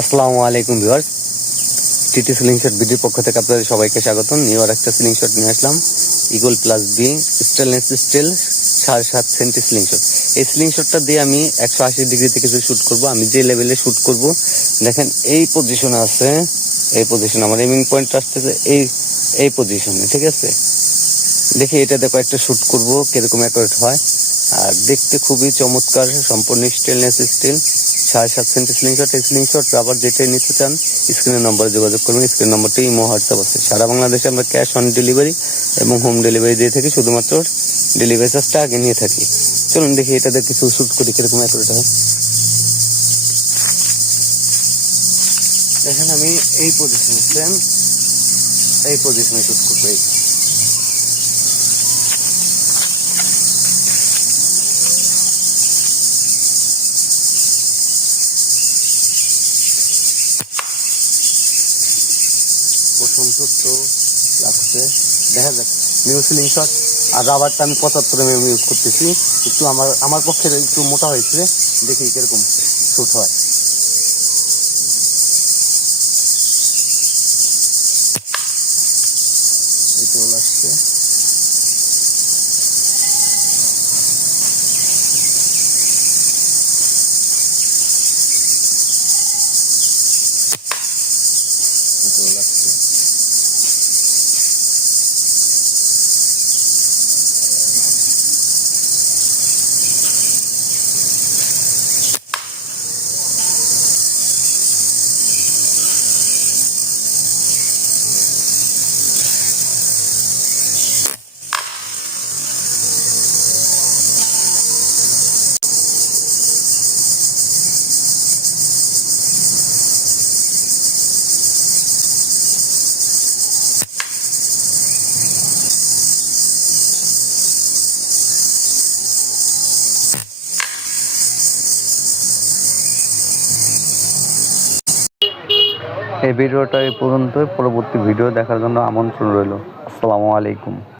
আসসালামু আলাইকুম viewers, TT slingshot ভিডিওর পক্ষ থেকে আপনাদের সবাইকে স্বাগতম। নিউ আর একটা স্লিংশট নিয়ে আসলাম, eagle plus B stainless steel 7.5 centi slingshot. এই স্লিংশটটা দিয়ে আমি 180 ডিগ্রিতে কিছু শ্যুট করব। আমি যে লেভেলে শ্যুট করব, দেখেন এই পজিশনে আছে, এই পজিশন আমার এমিং পয়েন্ট আসতেছে এই পজিশনে, ঠিক আছে। দেখি এটাতে কয়েকটা শ্যুট করব কিরকম অ্যাকুরেট হয়। আর দেখতে খুবই চমৎকার, সম্পূর্ণ স্টেনলেস স্টিল 7.5 সেন্টি স্লিংশট। এই স্লিংশট আবার যেটাই নিতে চান স্ক্রিনের নম্বরে যোগাযোগ করবেন। স্ক্রিন নম্বরটি ইমো হোয়াটসঅ্যাপ আছে। সারা বাংলাদেশে আমরা ক্যাশ অন ডেলিভারি এবং হোম ডেলিভারি দিয়ে থাকি, শুধুমাত্র ডেলিভারি চার্জটা আগে নিয়ে থাকি। চলুন দেখি এটাতে কিছু শ্যুট করি কিরকম অ্যাকুরেট হয়। দেখেন আমি এই পজিশনে শ্যুট করবো। প্রথম শ্যুট তো লাগছে, দেখা যাক। নিউ স্লিংশট আর রাবারটা আমি 75 mm ইউজ করতেছি। একটু আমার পক্ষে একটু মোটা হয়েছে, দেখি কিরকম শ্যুট হয়। এটা লাগছে, এটাও লাগছে। এই ভিডিওটা এই পর্যন্ত। পরবর্তী ভিডিও দেখার জন্য আমন্ত্রণ রইল। আসসালামু আলাইকুম।